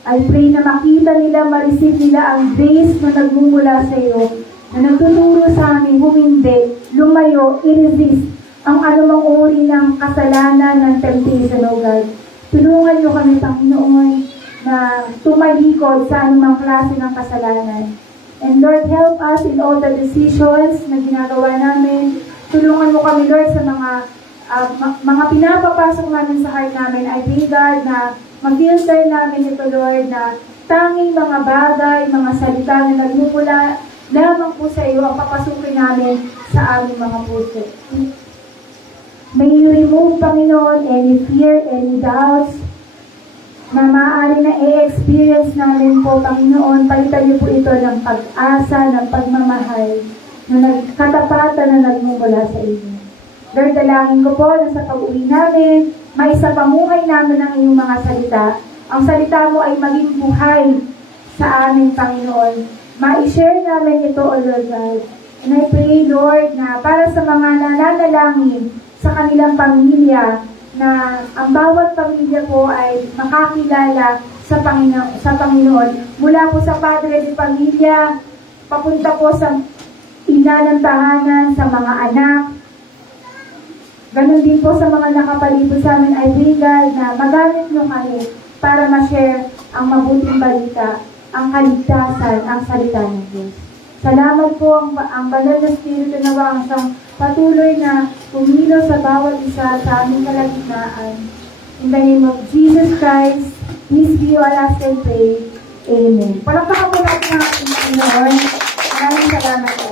I pray na makita nila, ma-receive nila ang grace na nagmumula sa iyo, na nagtuturo sa amin humindi, lumayo, i-resist ang anumang uri ng kasalanan ng temptation, O God. Tulungan niyo kami, Panginoon, na tumalikod sa anumang klase ng kasalanan. And Lord, help us in all the decisions na ginagawa namin. Tulungan mo kami, Lord, sa mga pinapapasok namin sa heart namin. I pray, God, na mag-filter namin ito, Lord, na tanging mga bagay, mga salita na nagmumula lamang po sa iyo ang papasukin namin sa aming mga puso. May you remove, Panginoon, any fear, any doubts na maaari na i-experience namin po, Panginoon. Palitan niyo po ito ng pag-asa, ng pagmamahal, na nagkatapatan na nagmumula sa inyo. Lord, dalangin ko po na sa pag-uwi namin, maisapamuhay namin ang iyong mga salita. Ang salita mo ay maging buhay sa aming Panginoon. Ma-share namin ito, O Lord God. And I pray, Lord, na para sa mga nananalangin sa kanilang pamilya, na ang bawat pamilya po ay makakilala sa Panginoon. Mula po sa padre de pamilya, papunta po sa ina ng tahanan, sa mga anak. Ganon din po sa mga nakapalibot sa amin. I pray, God, na magamit nyo kami para ma-share ang mabuting balita, ang kaligtasan, ang salita ng Diyos. Salamat po ang banal na Espiritu na ang siyang patuloy na pumilo sa bawat isa sa aming kalagitnaan. In the name of Jesus Christ, peace be all us and pray. Amen. Palakpakan po natin ang ating Panginoon. Maraming salamat po.